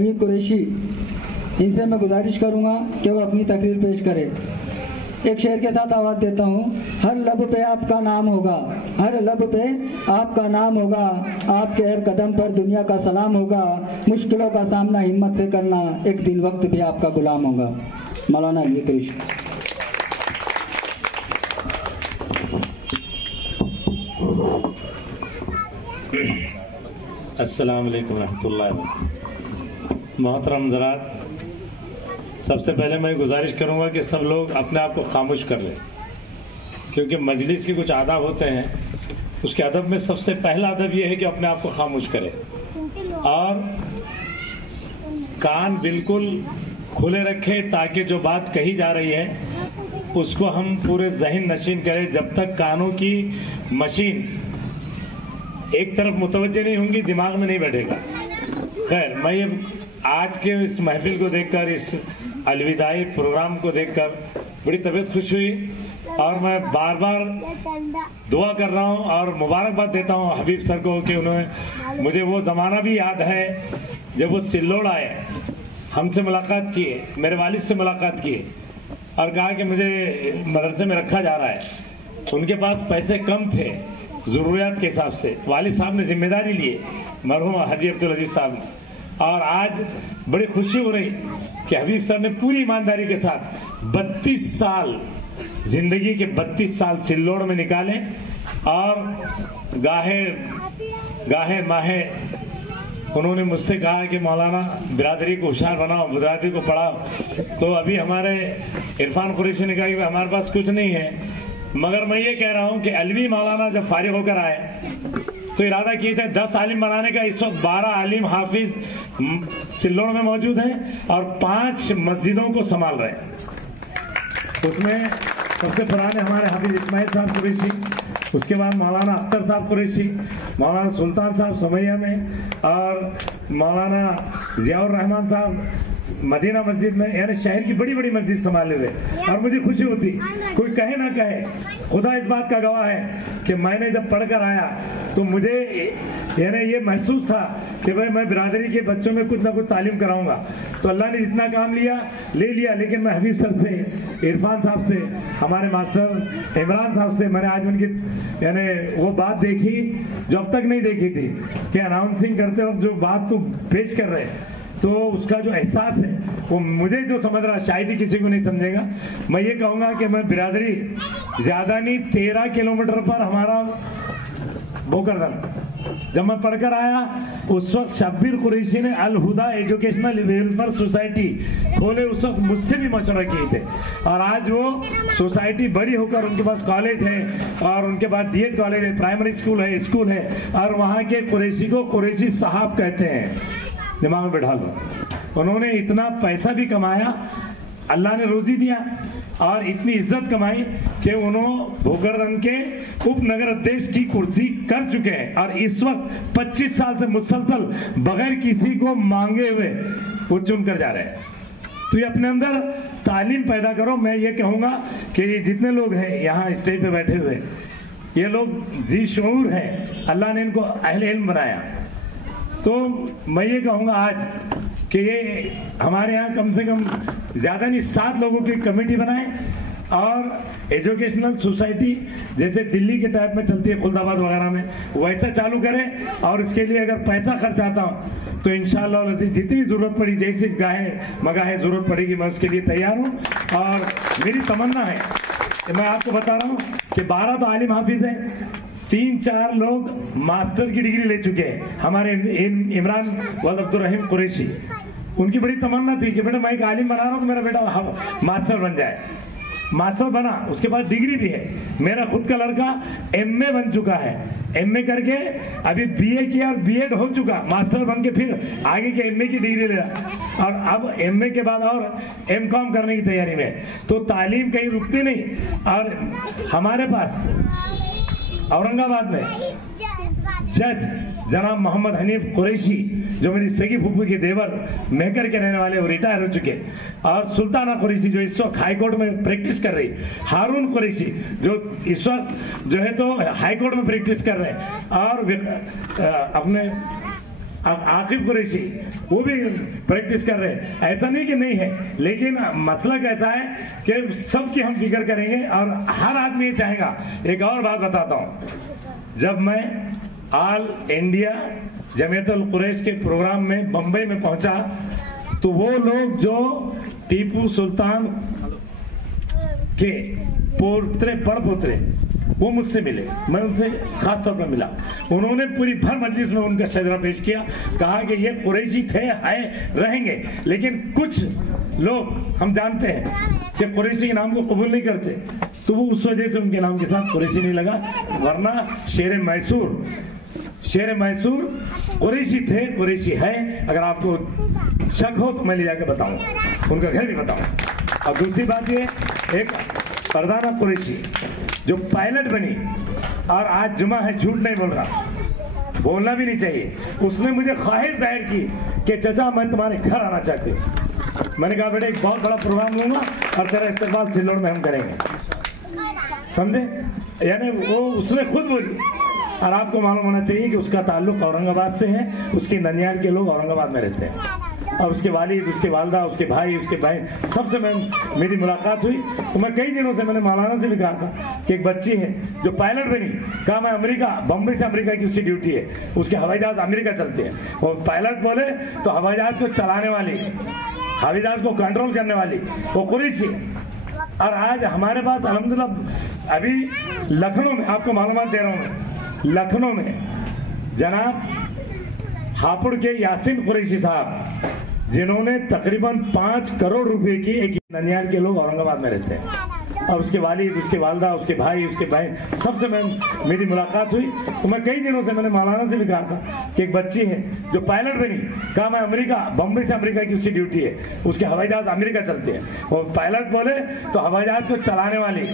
अलवी कुरैशी, इनसे मैं गुजारिश करूंगा कि वो अपनी तकरीर पेश करें। एक शेर के साथ आवाज़ देता हूँ। हर लब पे आपका नाम होगा, हर लब पे आपका नाम होगा, आपके हर कदम पर दुनिया का सलाम होगा, मुश्किलों का सामना हिम्मत से करना, एक दिन वक्त भी आपका गुलाम होगा। मौलाना अलवी कुरैशी। अस्सलाम वालेकुम रहमतुल्लाहि व बरकातहू। मोहतरम हज़रात, सबसे पहले मैं गुजारिश करूंगा कि सब लोग अपने आप को खामोश कर लें, क्योंकि मजलिस के कुछ आदाब होते हैं। उसके अदब में सबसे पहला अदब यह है कि अपने आप को खामोश करें और कान बिल्कुल खुले रखें, ताकि जो बात कही जा रही है उसको हम पूरे ज़हन नशीन करें। जब तक कानों की मशीन एक तरफ मुतवज्जे नहीं होंगी, दिमाग में नहीं बैठेगा। खैर, मैं ये आज के इस महफिल को देखकर, इस अलविदाई प्रोग्राम को देखकर बड़ी तबीयत खुश हुई और मैं बार बार दुआ कर रहा हूँ और मुबारकबाद देता हूँ हबीब सर को कि उन्होंने मुझे वो ज़माना भी याद है जब वो सिल्लोड़ आए, हमसे मुलाकात किए, मेरे वालिद से मुलाकात किए और कहा कि मुझे मदरसे में रखा जा रहा है। उनके पास पैसे कम थे ज़रूरियात के हिसाब से। वालिद साहब ने जिम्मेदारी लिए, मरहूम हाजी अब्दुल अजीज साहब ने, और आज बड़ी खुशी हो रही कि हबीब सर ने पूरी ईमानदारी के साथ 32 साल, जिंदगी के 32 साल सिल्लोड़ में निकाले और गाहे माहे उन्होंने मुझसे कहा कि मौलाना बिरादरी को होशियार बनाओ, बिरादरी को पढ़ाओ। तो अभी हमारे इरफान कुरैशी ने कहा कि हमारे पास कुछ नहीं है, मगर मैं ये कह रहा हूँ कि अलवी मौलाना जब फारिग होकर आए तो इरादा किए थे 10 आलिम बनाने का। इस वक्त 12 आलिम हाफिज सिल्लोड़ में मौजूद हैं और 5 मस्जिदों को संभाल रहे हैं। उसमें सबसे पुराने हमारे हाफिज इस्माइल साहब कुरैशी, उसके बाद मौलाना अख्तर साहब कुरैशी, मौलाना सुल्तान साहब समैया में, और मौलाना जियाउर रहमान साहब मदीना मस्जिद में, यानी शहर की बड़ी बड़ी मस्जिद संभाले हुए। और मुझे खुशी होती, कोई कहे ना कहे, खुदा इस बात का गवाह है कि मैंने जब पढ़कर आया तो मुझे यानी ये महसूस था कि भाई मैं बिरादरी के बच्चों में कुछ ना कुछ तालीम कराऊंगा। तो अल्लाह ने जितना काम ले लिया। लेकिन मैं हबीब सर से, इरफान साहब से, हमारे मास्टर इमरान साहब से मैंने आज उनकी यानी वो बात देखी जो अब तक नहीं देखी थी कि अनाउंसिंग करते वक्त जो बात तो पेश कर रहे हैं, तो उसका जो एहसास है वो मुझे जो समझ रहा, शायद ही किसी को नहीं समझेगा। मैं ये कहूँगा कि मैं बिरादरी ज़्यादा नहीं 13 किलोमीटर पर हमारा बोकरदम, जब मैं पढ़कर आया उस वक्त शब्बीर कुरैशी ने अल हुदा एजुकेशनल वेलफेयर सोसाइटी खोले, उस वक्त मुझसे भी मशवरा किए थे। और आज वो सोसाइटी बड़ी होकर उनके पास कॉलेज है और उनके बाद डीएड कॉलेज है, प्राइमरी स्कूल है और वहाँ के कुरैशी को कुरैशी साहब कहते हैं। दिमाग में बैठा लो। उन्होंने इतना पैसा भी कमाया, अल्लाह ने रोजी दिया और इतनी इज्जत कमाई कि उन्होंने भोकरदन के उप नगर अध्यक्ष की कुर्सी कर चुके हैं और इस वक्त 25 साल से मुसलसल बगैर किसी को मांगे हुए वो चुनकर जा रहे हैं। तो ये अपने अंदर तालीम पैदा करो। मैं ये कहूँगा कि ये जितने लोग हैं यहाँ स्टेज पे बैठे हुए, ये लोग जी शऊर हैं, अल्लाह ने इनको अहले इल्म बनाया। तो मैं ये कहूँगा आज कि ये हमारे यहाँ कम से कम ज़्यादा नहीं 7 लोगों की कमेटी बनाए और एजुकेशनल सोसाइटी जैसे दिल्ली के टाइप में चलती है खुलदाबाद वगैरह में, वैसा चालू करें। और इसके लिए अगर पैसा खर्च आता हूँ तो इंशाअल्लाह जितनी ज़रूरत पड़ी, जैसे गाहे मगाहे ज़रूरत पड़ेगी, मैं उसके लिए तैयार हूँ। और मेरी तमन्ना है कि मैं आपको बता रहा हूँ कि 12 तो आलिम हाफिज हैं, 3-4 लोग मास्टर की डिग्री ले चुके हैं। हमारे इमरान वल्द अब्दुल रहीम कुरैशी, उनकी बड़ी तमन्ना थी कि बेटा मैं एक आलिम बना रहा हूँ तो मेरा बेटा मास्टर बन जाए। मास्टर बना, उसके बाद डिग्री भी है। मेरा खुद का लड़का एमए बन चुका है, एमए करके अभी बीए किया और बीएड हो चुका, मास्टर बन के फिर आगे के एमए की डिग्री ले रहा और अब एमए के बाद और एमकॉम करने की तैयारी में। तो तालीम कहीं रुकती नहीं। और हमारे पास औरंगाबाद में जज जनाब मोहम्मद हनीफ कुरैशी, जो मेरी सगी फूफू के देवर मेहकर के रहने वाले, वो रिटायर हो चुके, और सुल्ताना कुरैशी जो इस वक्त हाई कोर्ट में प्रैक्टिस कर रही, हारून कुरैशी जो इस वक्त जो है तो हाई कोर्ट में प्रैक्टिस कर रहे हैं, और अपने आकिब कुरैशी वो भी प्रैक्टिस कर रहे हैं। ऐसा नहीं कि नहीं है, लेकिन मसला कैसा है कि सबकी हम फिक्र करेंगे और हर आदमी ये चाहेगा। एक और बात बताता हूँ, जब मैं ऑल इंडिया जमीयतुल कुरैश के प्रोग्राम में बम्बई में पहुंचा तो वो लोग जो टीपू सुल्तान के पोतरे पड़पोतरे वो मुझसे मिले, मैं उनसे खास तौर पर मिला। उन्होंने पूरी भर मजलिस में उनका शजरा पेश किया, कहा कि ये कुरैशी थे, है, रहेंगे, लेकिन कुछ लोग हम जानते हैं कि कुरैशी के नाम को कबूल नहीं करते, तो वो उस वजह से उनके नाम के साथ कुरैशी नहीं लगा, वरना शेर मैसूर कुरैशी थे, कुरैशी है। अगर आपको शक हो तो मैं ले जाकर बताऊं, उनका घर भी बताऊं। और दूसरी बात ये, एक फरदाना कुरैशी जो पायलट बनी और आज जुमा है, झूठ नहीं बोल रहा, बोलना भी नहीं चाहिए, उसने मुझे ख्वाहिश जाहिर की कि चाचा मैं तुम्हारे घर आना चाहती हूँ। मैंने कहा बेटे एक बहुत बड़ा प्रोग्राम लूंगा और तेरा इस्तेमाल सिल्लोड़ में हम करेंगे, समझे? यानी वो उसने खुद बोली। और आपको मालूम होना चाहिए कि उसका ताल्लुक औरंगाबाद से है, उसके ननियाल के लोग औरंगाबाद में रहते हैं, और उसके वालिद, उसके वालदा, उसके भाई, उसके बहन, सबसे मेरी मुलाकात हुई। तो मैं कई दिनों से, मैंने मौलाना से भी कहा था कि एक बच्ची है जो पायलट बनी, कहा मैं अमेरिका, बम्बई से अमेरिका की उसकी ड्यूटी है, उसके हवाई जहाज अमेरिका चलते हैं। वो पायलट बोले तो हवाई जहाज को चलाने वाली, हवाई जहाज को कंट्रोल करने वाली वो कुरैशी। और आज हमारे पास अल्हम्दुलिल्लाह अभी लखनऊ में, आपको मालूमात दे रहा हूँ, लखनऊ में जनाब हापुड़ के यासीन कुरैशी साहब, जिन्होंने तकरीबन 5 करोड़ रुपए की, एक ननियाल के लोग औरंगाबाद में रहते हैं, और उसके वालिद, उसके वालदा, उसके भाई, उसके बहन, सबसे मेरी मुलाकात हुई। तो मैं कई दिनों से, मैंने मौलाना से भी कहा था कि एक बच्ची है जो पायलट बनी, कहा मैं अमेरिका, बम्बई से अमेरिका की उसकी ड्यूटी है, उसके हवाई जहाज अमेरिका चलते हैं। वो पायलट बोले तो हवाई जहाज को चलाने वाली,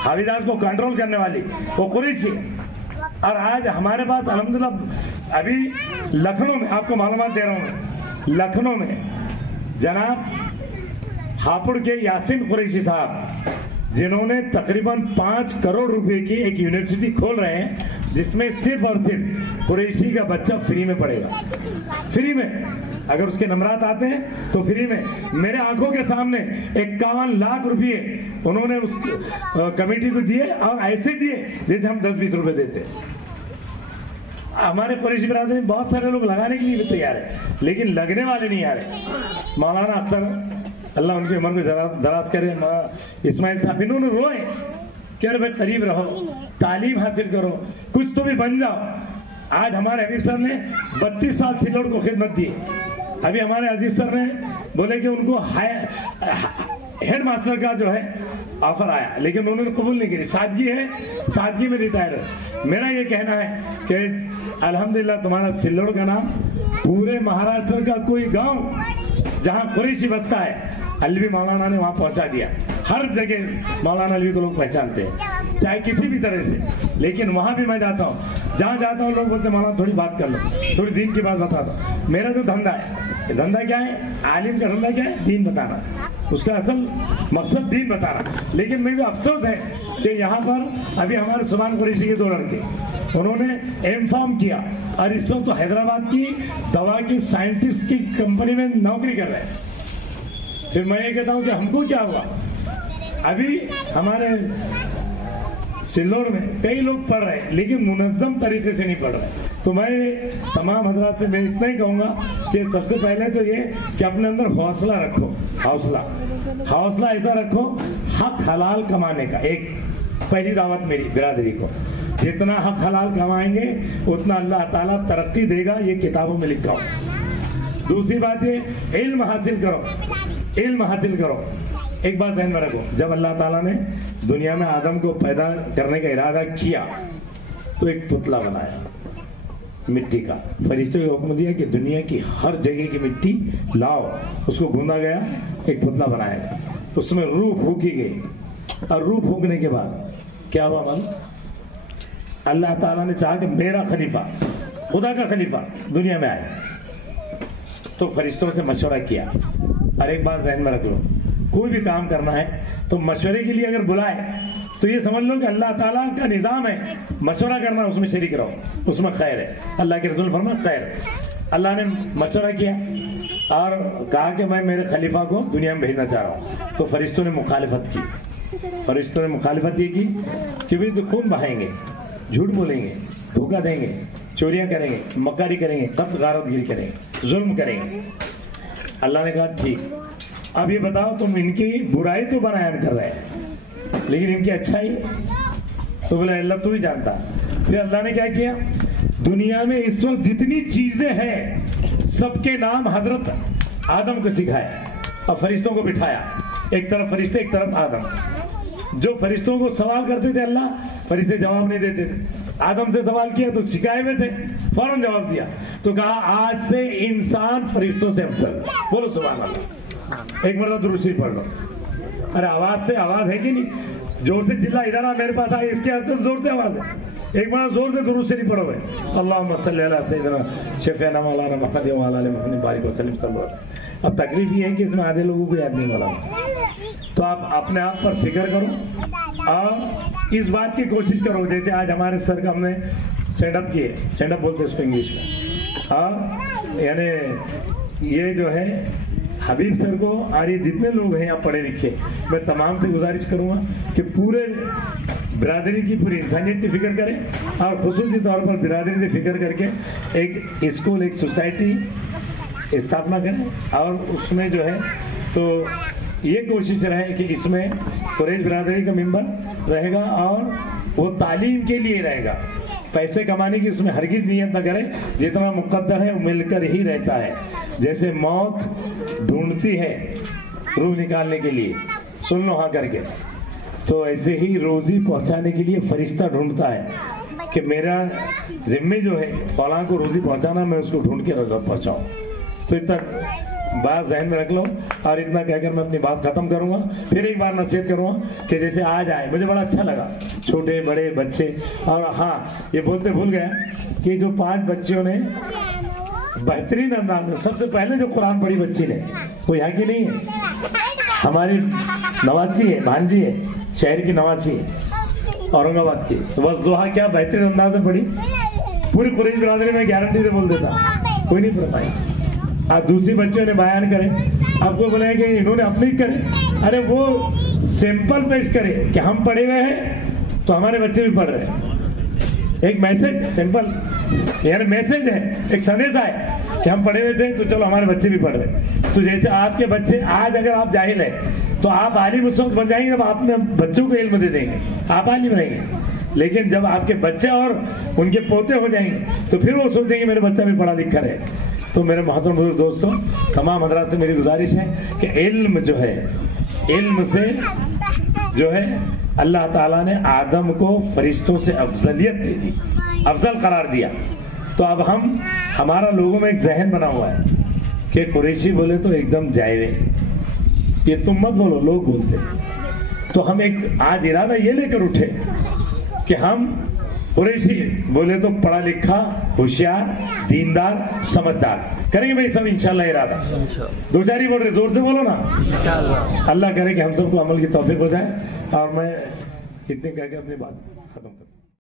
हवाई जहाज को कंट्रोल करने वाली वो कुरैशी। और आज हमारे पास अल्हम्दुलिल्लाह अभी लखनऊ में, आपको मालूमात दे रहा हूँ, लखनऊ में जनाब हापुड़ के यासीन कुरैशी साहब, जिन्होंने तकरीबन 5 करोड़ रुपए की एक यूनिवर्सिटी खोल रहे हैं, जिसमें सिर्फ और सिर्फ कुरैशी का बच्चा फ्री में पढ़ेगा, फ्री में। अगर उसके नंबरात आते हैं तो फ्री में। मेरे आंखों के सामने 51 लाख रुपए उन्होंने उस कमेटी को दिए, और ऐसे दिए जैसे हम 10-20 रुपए देते। हमारे कुरैशी बिरादरी में बहुत सारे लोग लगाने के लिए भी तैयार है, लेकिन लगने वाले नहीं आ रहे। मौलाना अख्तर, अल्लाह उनकी उम्र को दराज करे, इस्माइल साहब, इन्होंने रोए कि अरे भाई करीब रहो, तालीम हासिल करो, कुछ तो भी बन जाओ। आज हमारे हबीब सर ने 32 साल सिल्लोड़ को खिदमत दी। अभी हमारे अजीज सर ने बोले कि उनको हेड मास्टर का जो है ऑफर आया, लेकिन उन्होंने कबूल नहीं करी। सादगी है, सादगी में रिटायर है। मेरा ये कहना है कि अल्हम्दुलिल्लाह तुम्हारा सिल्लोड़ का नाम पूरे महाराष्ट्र का कोई गांव जहां कुरैशी बसता है, अलवी मौलाना ने वहां पहुंचा दिया। हर जगह मौलाना अलवी को लोग पहचानते हैं, चाहे किसी भी तरह से। लेकिन वहां भी मैं जाता हूँ, जहां जाता हूँ लोग बोलते मौलाना थोड़ी बात कर लो, थोड़ी दीन की बात बता दो। मेरा जो धंधा है, धंधा क्या है, आलिम का धंधा क्या है, दीन बताना, उसका असल मकसद दीन बताना। लेकिन मुझे अफसोस है कि यहाँ पर अभी हमारे सुभान कुरैशी के 2 लड़के, उन्होंने एम.फार्म किया और इस वक्त तो हैदराबाद की दवा की साइंटिस्ट की कंपनी में नौकरी कर रहे हैं। फिर मैं ये कहता हूँ कि हमको क्या हुआ। अभी हमारे सिल्लोड़ में कई लोग पढ़ रहे हैं, लेकिन मुनज़्ज़म तरीके से नहीं पढ़ रहे। तो मैं तमाम हजरात से मैं इतना ही कहूँगा कि सबसे पहले तो ये कि अपने अंदर हौसला रखो, हौसला ऐसा रखो हक हलाल कमाने का। एक पहली दावत मेरी बिरादरी को, जितना हक हलाल कमाएंगे उतना अल्लाह ताला तरक्की देगा, ये किताबों में लिखा हो। दूसरी बात ये, इल्म हासिल करो, इल्म हासिल करो। एक बात ध्यान में रखो, जब अल्लाह ताला ने दुनिया में आदम को पैदा करने का इरादा किया तो एक पुतला बनाया मिट्टी का। फरिश्तों को हुक्म दिया कि दुनिया की हर जगह की मिट्टी लाओ, उसको गूंदा गया, एक पुतला बनाया, उसमें रूह फूकी गई। और रूह फूकने के बाद क्या हुआ मालूम? अल्लाह ताला ने चाहा कि मेरा खलीफा, खुदा का खलीफा दुनिया में आए, तो फरिश्तों से मशवरा किया। और एक बात ध्यान में रख लो, कोई भी काम करना है तो मशवरे के लिए अगर बुलाए तो ये समझ लो कि अल्लाह ताला का निजाम है, मशवरा करना, उसमें शरीक रहो, उसमें खैर है। अल्लाह के रसूल फरमाते खैर। अल्लाह ने मशवरा किया और कहा कि मैं मेरे खलीफा को दुनिया में भेजना चाह रहा हूँ। तो फरिश्तों ने मुखालिफत की। फरिश्तों ने मुखालिफत ये की कि भाई तो खून बहाएंगे, झूठ बोलेंगे, धोखा देंगे, चोरियां करेंगे, मक्कारी करेंगे, कत्ल गारतगिरी करेंगे, जुल्म करेंगे। अल्लाह ने कहा ठीक, अब ये बताओ तुम इनकी बुराई तो बयान कर रहे हैं लेकिन इनकी अच्छाई, तो बोले अल्लाह तू ही जानता। फिर अल्लाह ने क्या किया, दुनिया में इस वक्त जितनी चीजें हैं सबके नाम हजरत आदम को सिखाए और फरिश्तों को बिठाया, एक तरफ फरिश्ते एक तरफ आदम। जो फरिश्तों को सवाल करते थे अल्लाह, फरिश्ते जवाब नहीं देते थे। आदम से सवाल किया तो सिखाए हुए थे, फौरन जवाब दिया। तो कहा आज से इंसान फरिश्तों से अफजल। बोलो सुभान अल्लाह। एक मरतबा दुरूद शरीफ पढ़ लो। अरे आवाज से आवाज है कि नहीं, जोर से चिल्ला, इधर आ मेरे पास आ, इसके हाथ जोर से आवाज है। एक बार जोर से दुरूद शरीफ पढ़ो भाई। अल्लाहुम्मा सल्ली अला सय्यिदना शफीअना मौलाना मुहम्मद व अला आलि मुहम्मद बारिक वसल्लम सल्लल्लाहु अलैहि वसल्लम। अब तकलीफ ये है कि इसमें आधे लोगों को याद नहीं वाला, तो आप अपने आप पर फिक्र करो और इस बात की कोशिश करो। जैसे आज हमारे सर का हमने स्टैंड अप किए, स्टैंड अप बोलते हैं इसको इंग्लिश में, और यानी ये जो है हबीब सर को और ये जितने लोग हैं यहाँ पढ़े लिखे, मैं तमाम से गुजारिश करूंगा कि पूरे बिरादरी की, पूरी इंसानियत की फिक्र करें और खुसूसी तौर पर बिरादरी से फिक्र करके एक स्कूल, एक सोसाइटी स्थापना करें और उसमें जो है तो ये कोशिश रहे कि इसमें कुरैश बिरादरी का मेंबर रहेगा और वो तालीम के लिए रहेगा। पैसे कमाने की उसमें हरगिज नियत न करें, जितना मुकद्दर है वो मिलकर ही रहता है। जैसे मौत ढूंढती है रूह निकालने के लिए, सुन लो हाँ करके, तो ऐसे ही रोजी पहुंचाने के लिए फरिश्ता ढूंढता है कि मेरा जिम्मे जो है फलां को रोजी पहुंचाना, मैं उसको ढूंढ के रोजा पहुंचाऊं। तो इतना बात जहन में रख लो और इतना कहकर मैं अपनी बात खत्म करूंगा। फिर एक बार नसीहत करूंगा कि जैसे आज आए, मुझे बड़ा अच्छा लगा, छोटे बड़े बच्चे। और हाँ, ये बोलते भूल गया कि जो 5 बच्चियों ने बेहतरीन अंदाज में, सबसे पहले जो कुरान पढ़ी बच्ची ने, वो यहाँ की नहीं है, हमारी नवासी है, भांजी है, शहर की नवासी है, औरंगाबाद की। तो बस दुआ क्या बेहतरीन अंदाज में पढ़ी, पूरी कुरैश बिरादरी में गारंटी से बोल देता, कोई नहीं पढ़ पाई। अब दूसरी बच्चों ने बयान करे, आपको बोले कि इन्होंने अपनी करे, अरे वो सिंपल पेश करे कि हम पढ़े हुए हैं तो हमारे बच्चे भी पढ़ रहे हैं। एक मैसेज सिंपल, यानी मैसेज है, एक संदेश है कि हम पढ़े हुए थे तो चलो हमारे बच्चे भी पढ़ रहे। तो जैसे आपके बच्चे, आज अगर आप जाहिल है तो आप आलिम उस वक्त बन जाएंगे जब आप अपने बच्चों को इल्म दे देंगे, आप आलिम रहेंगे। लेकिन जब आपके बच्चे और उनके पोते हो जाएंगे तो फिर वो सोचेंगे मेरे बच्चा भी पढ़ा लिखा रहे। तो मेरे मोहतरम बुजुर्ग दोस्तों, तमाम हजरात से मेरी गुजारिश है कि इल्म जो है, इल्म से जो है अल्लाह ताला ने आदम को फरिश्तों से अफजलियत दे दी, अफजल करार दिया। तो अब हमारा लोगों में एक जहन बना हुआ है कि कुरैशी बोले तो एकदम जायवे, ये तुम मत बोलो, लोग बोलते। तो हम एक आज इरादा ये लेकर उठे कि हम कुरैशी बोले तो पढ़ा लिखा, होशियार, दीनदार, समझदार करेंगे भाई सब इंशाल्लाह। इरादा 2-4 ही बोल रहे, जोर से बोलो ना। अल्लाह करे कि हम सबको अमल की तौफीक हो जाए। और मैं इतने कहकर अपनी बात